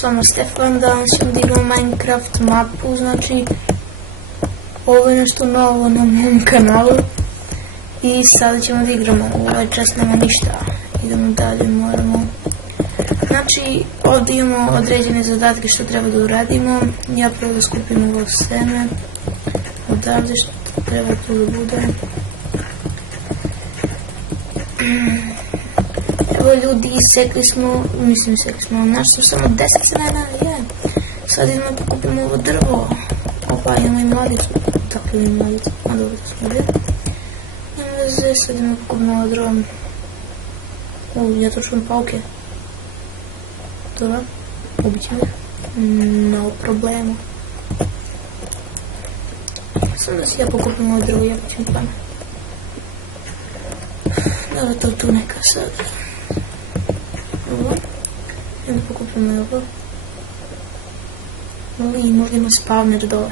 s vama Stefan, danas ćemo da igramo Minecraft mapu, znači ovo je nešto novo na mom kanalu i sada ćemo da igramo, ovaj čas nema ništa, idemo dalje, moramo, znači ovdje imamo određene zadatke što treba da uradimo, ja prvo da skupim ovo seme, odavde što treba tu da bude. Evo ljudi, sekli smo, našli smo samo 10 semena, sad idemo da kupimo ovo drvo. Opa, imamo i mladicu, tako imamo i mladicu, a dobro da smo vidjeli. Nema veze, sad idemo da kupimo ovo drvo. Ja to čujem pauke. Dobro, ubit ćemo ih, no problema. Sam da si ja pokupim ovo drvo, ja ću mi pamet. Dobro, to tu neka sad. Ovo. Idemo pokupimo ovo. I možda ima spawner dole.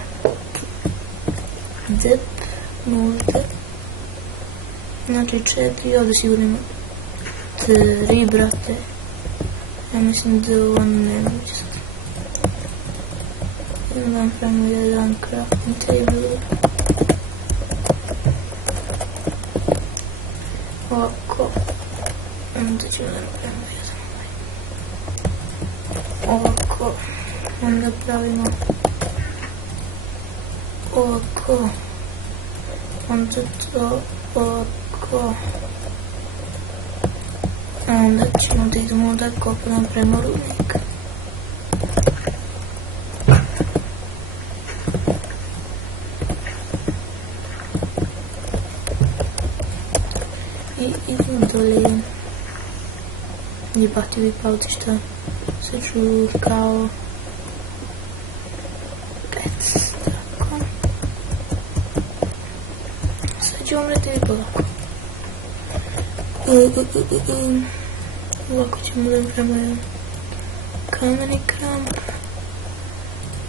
Dep, možda. Znači 4, ovdje sigurno ima 3, brate. Ja mislim da ovo ne moće sad. Idemo da napravimo jedan crafting table. Ovako. Onda ćemo da napravimo jedan ovako. Onda pravimo ovako. Onda to ovako. Onda ćemo da idemo da kopamo prema rudnik. I idemo dole. Jebati vi pauci šta se čuju kao tako. Sad ću umreti i polako. Ovako ćemo da napravimo kameni kramp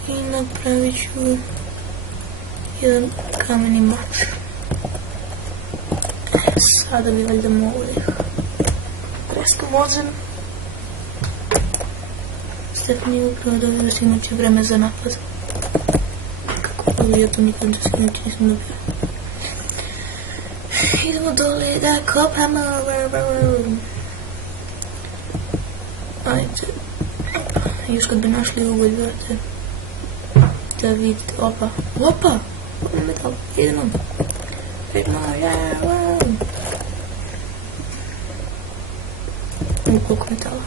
i napravit ću jedan kameni mač. Sada bi valjda mogu ih presko možem. Stefan je upravo dobio sinoć vreme za napad. Kako pa ja to nikad do sinoć nisam dobio. Idemo dole da kopamo. Ajde. Još kad bi našli uголь, brate. Da vidite. Opa. Opa! Opa metal. Idemo. Idemo. Koliko metala.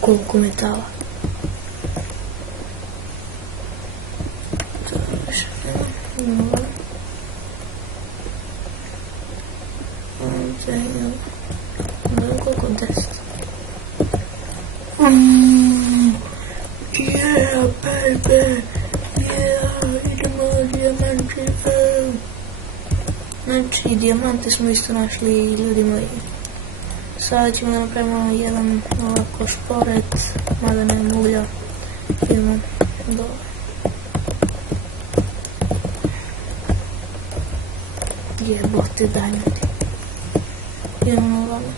Koliko metala. To je više. Koliko 10. Yeah, baby. Yeah, idemo dijamantife. Znači, dijamante smo isto našli, ljudi moji. Sada ćemo da napravimo jedan ovako šporet, mada nema uglja. Idemo dole. Jebote, daj ljudi. Idemo ovamo.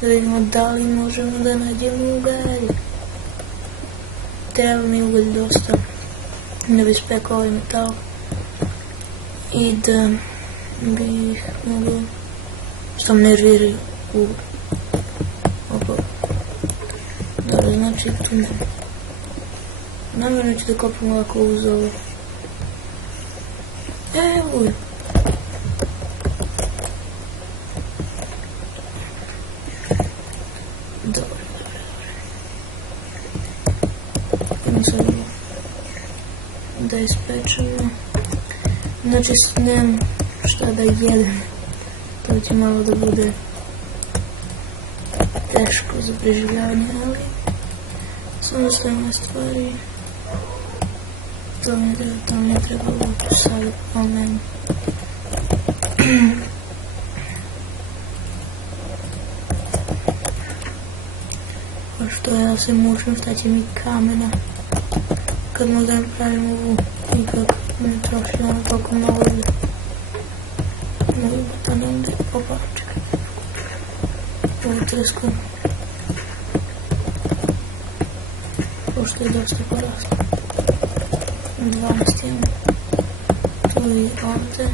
Da vidimo da li možemo da nađemo ugalj. Treba mi ugalj dosta. Da bi spekao ovaj metal. I da bih mogao... Što me nerviraju ugalj. Opa. Dobro, znači tu nema. Namjerno ću da kopam ovako uz ovo. Evo je. Dobro. Idemo sad ovo. Da ispečemo. Znači nemam šta da jedem. To će malo da bude teško za preživljavanje, ali samo stavimo stvari. To mi ne treba ovako sad pomenem. Pošto ja se mučim šta će mi kamena. Kad možda napravim ovu ipak ne troši ono toliko malo. Mogu da ne ide. Opa, čekaj. Ovo je tresku. pošto je dosta poraslo. 12 imamo. Tu i ovdje.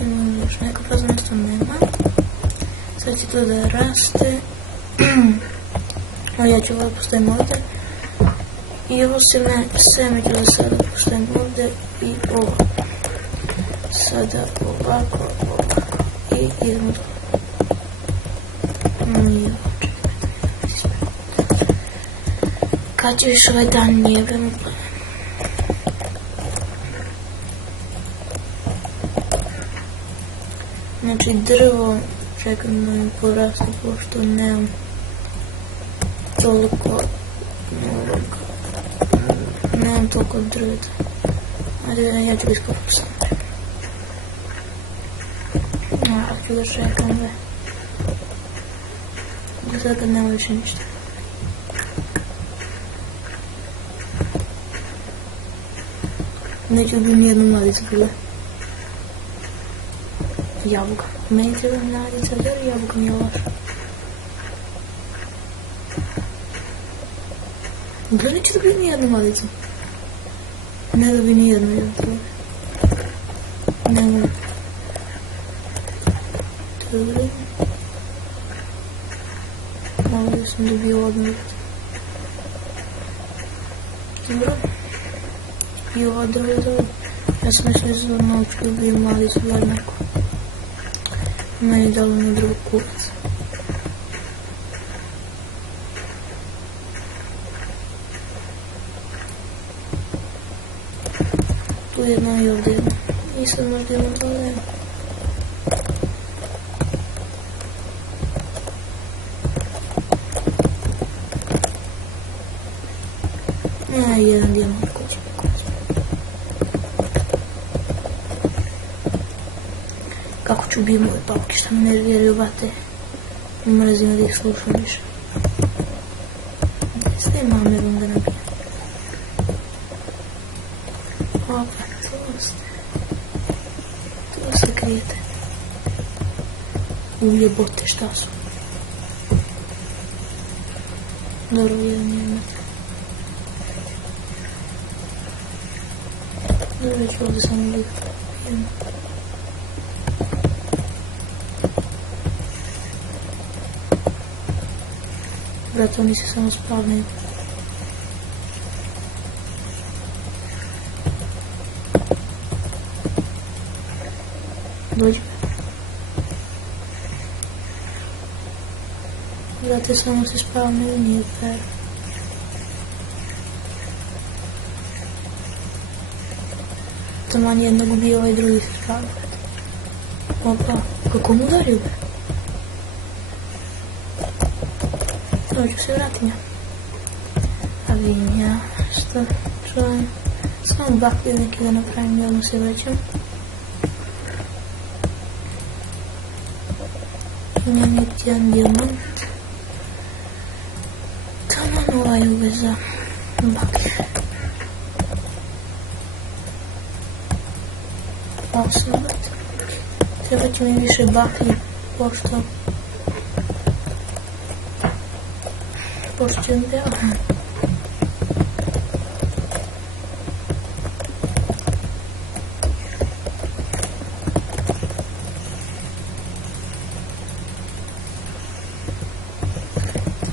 Imamo još neko prazno mjesto, nema. Sad će to da raste. A ja ću ovo postavim ovdje. I ovo seme ću da sada postavim ovdje i ovo. Sada ovako. I idemo to. Kad će više ovaj dan nije vreme pleme. Znači drvo čekam da mi poraste pošto nemam toliko drveta. Ajde ja ću iskopam sam. Ja ću da čekam ve. Sad kad nema više ništa. Neću ubiti nijednu mladicu prije. Jabuka. Meni treba mladica, jer jabuka mi je loša. Gledaj, neću dobiti nijednu mladicu. Ne dobi nijednu, ne mogu. Dobro. Ovdje sam dobio odmah. Dobro. I ova drveta. Ja sam nešto izvor noću dobio mladicu varmarku. Meni je dalo na drugu kupac. Tu jedna i ovdje jedna. I sad možda imam to da nema. Jedan dijamant kuće. Kako ću ubiti moje papke, šta me nerviraju bate. I mrzim da ih slušam više. Sve mamerom da nabijem. Opa, to se krijete. Ujebote, šta su? Dobro, jedan je mrtav. Dobro, ću ovdje samo ligati. Brate, oni se samo spavljaju. Dođi. Brate, samo se spavljaju, nije fair. Taman jednog ubije, ovaj drugi se spavlja. Opa, kako mu udario? Dođu se vratinja. A vidim ja što čujem. Samo baklje neki da napravim i odmah se vraćam. Imam neki jedan dijamant. Taman ovaj uveza baklje. 8 bat. Treba će mi više baklje pošto ću deo.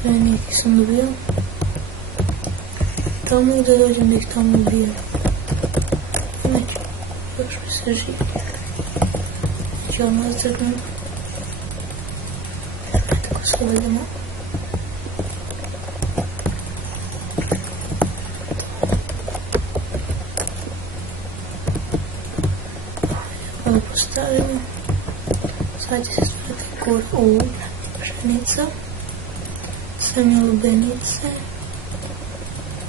Neki sam dobio. Tamo da dođem da ih tamo ubijam. Neću. Još mi se živi. Neću vam nazadno. Tako se vedemo. Ovo postavimo. Sad će se staviti pšenica. Sanje lubenice,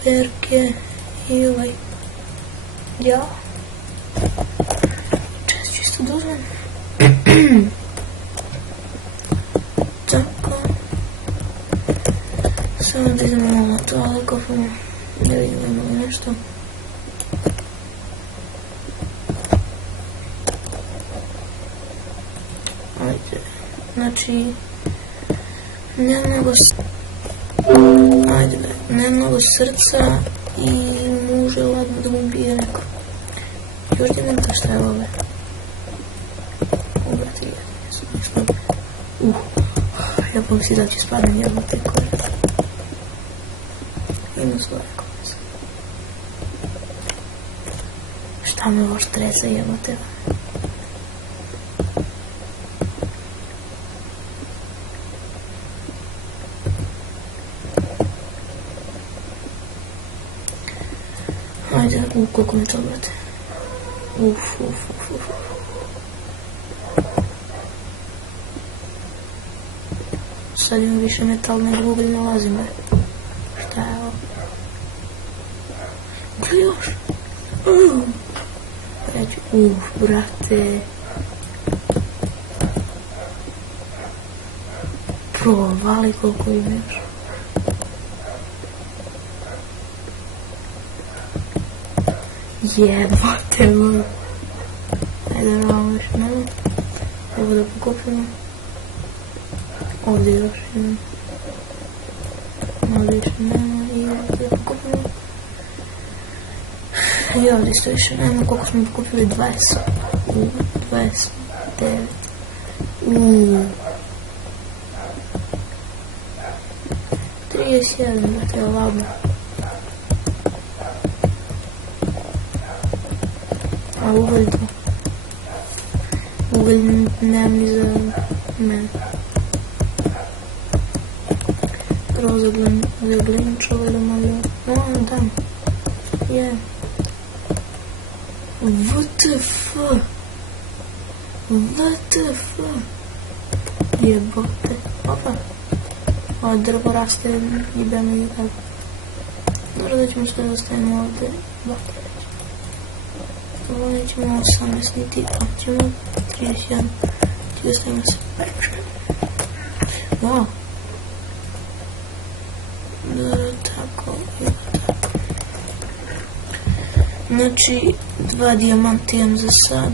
perke i ovaj ja. Čas ću isto da uzmem. Tako. Samo da idemo malo na to, ali kofamo. Da vidimo imamo nešto. Ajde. Znači, ne mogu... Ajde, daj. ne mnogo srca i može ladno da mu bije neko. Još dimenta šta je ove? Ubrati jedan, ja bom si da će spadnem jedno te koje. Ima svoje kolese. Šta me ovo štresa jebote? Ajde, koliko mi to brate. Sad ima više metal nego ugalj nalazi me. Šta je ovo? Gle još? Reću, brate. Provali koliko ima još. Jebote mu. Ajde malo još nema. Ovo da pokupimo. Ovdje još ima. Ovdje još nema i ovdje da pokupimo. I ovdje isto više nema. Koliko smo pokupili? 20. 29. 31, brate, ladno. A ugalj to. Ugalj nemam ni za mene. Prvo zagledam čovjela malo. Da. Je. What the fuck? What the fuck? Jebote. Opa. Ovo drvo raste jebeno i tako. Dobro da ćemo sve ostavimo ovdje. Ovo nećemo 18 niti, a ćemo 31. Ti ostavimo se perče. Wow. Tako, evo tako. Znači, 2 dijamanta imam za sad.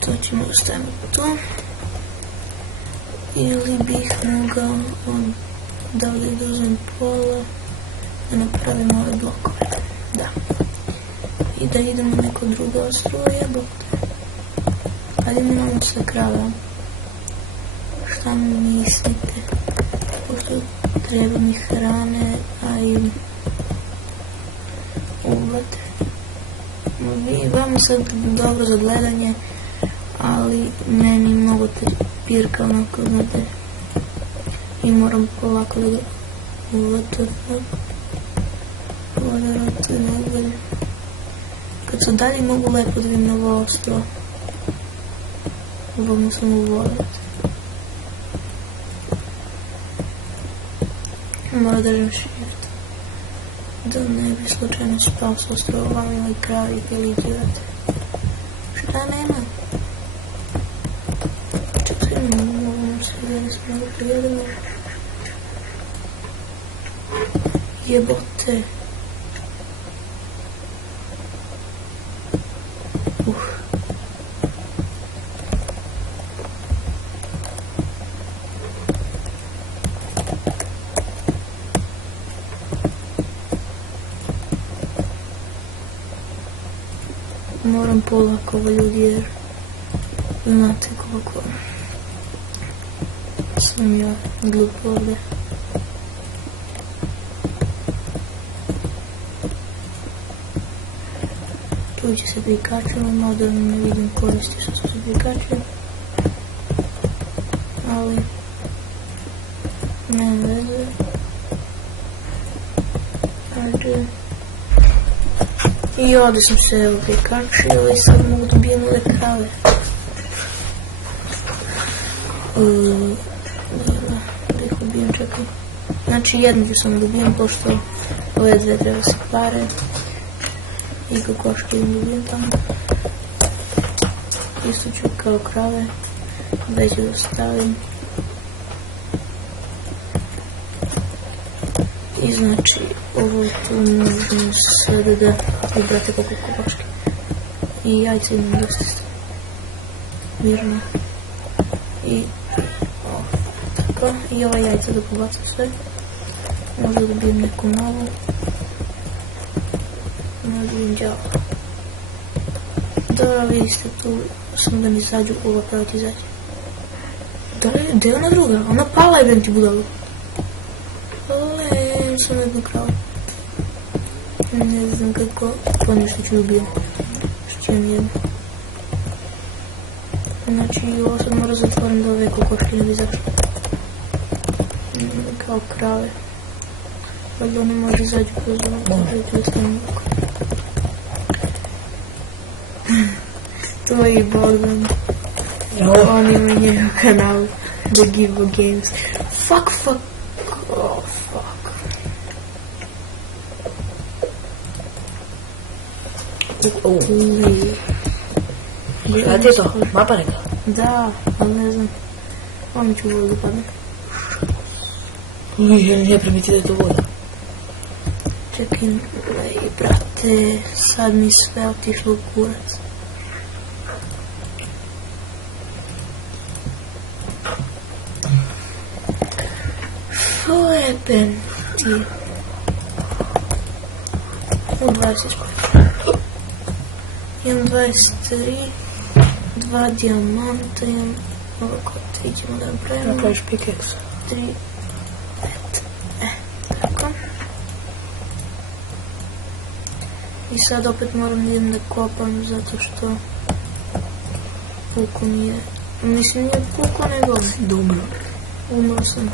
To ćemo ostavimo to. Ili bih mogao da ovdje dozvim pola da napravimo ove blokove. Da. I da idemo na neko drugo ostrovo, jebote. Hajdemo na ovo sa kravom. Šta mi mislite? Pošto treba mi hrane, a i ugled. Vama sad dobro za gledanje, ali meni mnogo te pirka onako, znate. I moram polako da ga uvatam. Vodarate najbolje. Kad se dalje mogu lepo da vidim na ovo ostrovo. Mogu sam uvoditi. Moram držim shift. Da ne bi slučajno spao s ostrovom ili kravi ili idiot. Šta nema? Čekaj, mogu nam se gledati, mogu pregledamo. Jebote. Moram polako ljudi jer znate koliko sam ja glup ovdje. Tu će se prikačemo, mada ne vidim koristi što se prikačuje. Ali nema veze. Ajde. I ovdje sam se evo prikačio i sad mogu dobijem ove krave. Da ih ubijem, čekaj. Znači jednu ću sam dobijem, pošto ove dve treba se pare. I kokoške im dobijem tamo. Isto ću kao krave. Već da stavim. I znači ovo tu možemo sada da ubrate koliko kokoške. I jajca imam dosta mirno. I tako. I ova jajca da pobacam sve. Možda dobijem neku novu. Ne dobijem djava. Dobro, vidite tu, samo da mi izađu, ova prava ti izađe. Gdje je ona druga? Ona pala je, ti budalu. Ale, sam jednu kravu. Ne znam kako, pa nešto ću ubijem. Što imam jednu. Znači, ovo sad mora zatvorim da ove kokoške ne bi zašli. Kao krave. Ali oni može izađu kroz ovo, da ću ostavim oko. To je Bogdan. On ima njegov kanal The Givo Games. Fuck. Oh, fuck. Šta ti je to? Mapa neka? Da, ali ne znam. Ovo ću vodu padne. Nije primiti da je to voda. Čekaj, brate, sad mi sve otišlo u kurac. Jeben ti. U 20 skoči. Imam 23, 2 dijamanta, imam ovako, 3 ćemo da napravimo. Napraviš pikeks. 3, 5, tako. I sad opet moram da idem da kopam zato što puko nije, mislim nije puko nego umro sam.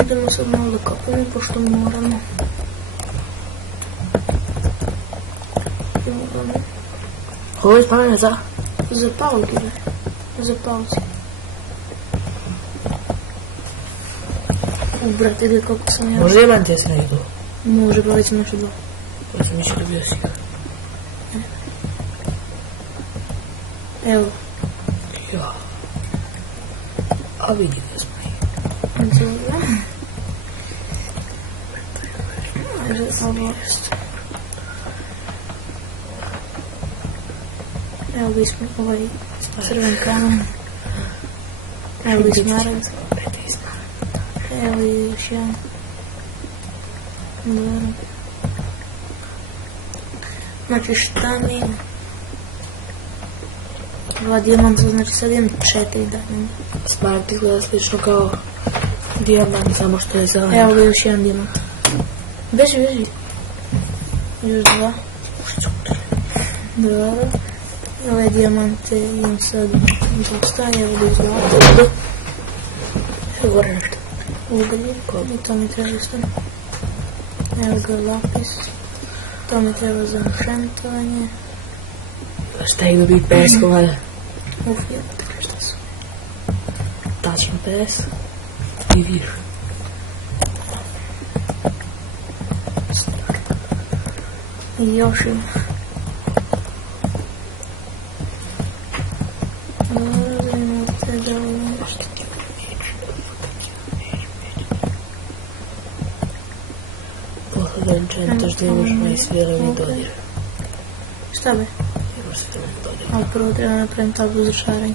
Idemo sad malo da kopamo pošto moramo. Ovo je spavljeno za? Za pauzi, ne? Za pauzi. Brate, gledaj koliko sam ja. Može jeban te snegi tu? Može, pa već sam našao 2. Ja sam mislio da bio si. Evo. Ja. A vidi da smo ih. Dobro. Ajde, ovo isto. Evo bi smo ovaj crven kamen. Evo bi smaragd. Evo i još jedan. Dobro. Znači šta mi ima? 2 dijamanta, znači sad imam 4 dana. Smaragd izgleda slično kao dijamant, samo što je zeleno. Evo ga još jedan dijamant. Beži. Još 2. Dobro. Ove dijamante imam sad dosta, evo ga izgleda. Evo gore nešto. Ugalj, i to mi treba isto. Evo ga lapis. To mi treba za enchantovanje. Šta ima biti PS kovada? Uf, šta su? Tačno PS. I vir. I još ima. Da enchantaš da imaš najsvijeleni dodir. Šta be? Imaš svijeleni dodir. Ali prvo treba napravim tablu za šaranje.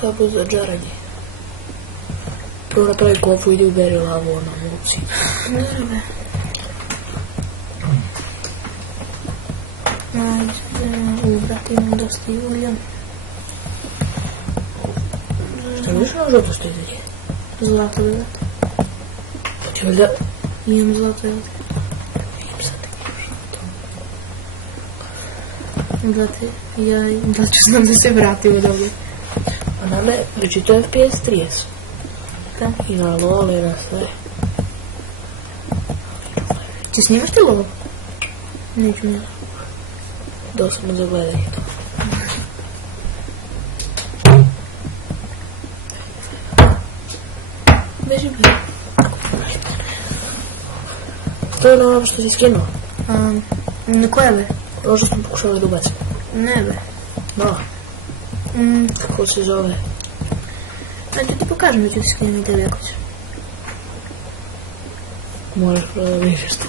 Tablu za džaranje. Prvo napravi kofu, idi uberi lavu, ona muci. Dobro. Ajde, brate, imam dosta i ulja. Šta mi još na žuto stoji da će? Zlato, brate. Pa će valjda... Imam zlato, jel? Imam sad neki žuto. Brate, da ću znam da se vratim od ovdje. A na me, reći to je FPS 30. Da? I na LOL i na sve. Ti snimaš ti LOL? Neću nije. Dosadno za gledanje to. Beži bi. To je ono što si skinuo. Na koje be? Ono što smo pokušali da ubacimo. Ne be. No. Kako se zove? Znači ti pokažem da ću ti skinuti tebi ako ću. Moraš prvo da vidiš tu.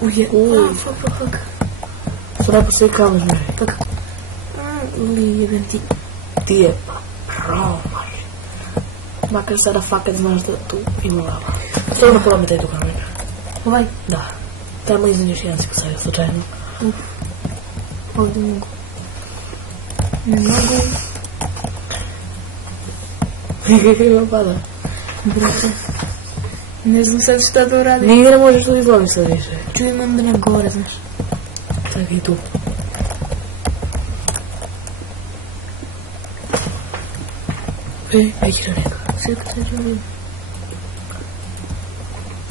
Uje. Fuck. Sada postoji kamen, žmeri. Fuck. Jebem ti. Ti je promar. Makar sada fakat znaš da tu ima lava. Stvarno polome taj tu kamer. Ovaj? Da. Tamo izniješ jedan si posadio slučajno. Ovdje mogu. Ne mogu. Ima pada. Brate. Ne znam sad šta da uradim. Nigdje ne možeš tu izlovi sad više. Čujem onda na gore, znaš. Tako i tu. Pećina neka. Sve kako se želim.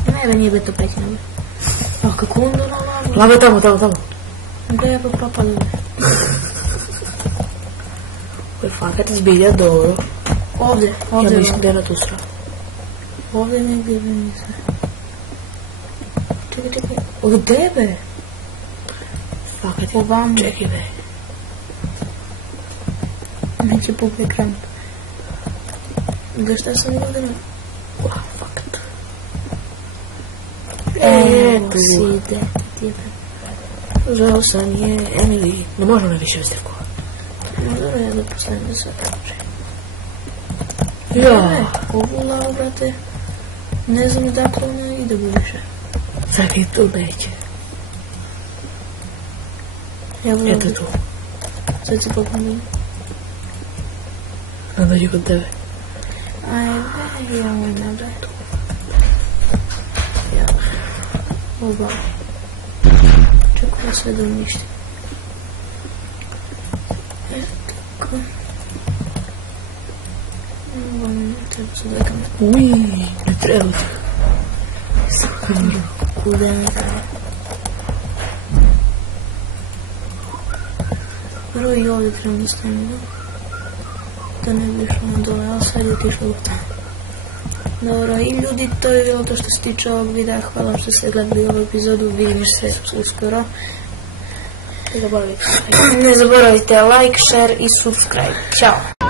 Ne, nije to pećina. Pa kako onda na lavu? Lava tamo. Da je pa propalo. Ovo je fakat zbilja dobro. Ovdje. Ja mislim da je na tu stranu. Ovdje negdje bi nisam. Čekaj. Gdje be? Fakat je. Ovamo. Čekaj be. Neće pup ekran. Da šta sam godina? Fakat. Evo si, gdje ti je. Zvao sam je Emily. Ne možemo više vezirku. Možda ja da postavim da sve kaže. Ja. Ovu lavu, brate. Ne znam dakle ona ide buduće. Čekaj, tu neće. Eto tu. Sad si popomnim. Ne dođi kod tebe. Ajde, ja moj nabaj. Ja. Oba. Čekaj da sve da uništim. Eto tako. Ovo ne treba se da kamer. Uj, ne treba. Kuda ne treba. Prvo i ovdje trebam da stavim da ne bi išlo na dole, ali sad je otišlo u tamo. Dobro, i ljudi, to je bilo to što se tiče ovog videa. Hvala što ste gledali ovu epizodu, vidimo se uskoro. Ne zaboravite like, share i subscribe. Ćao!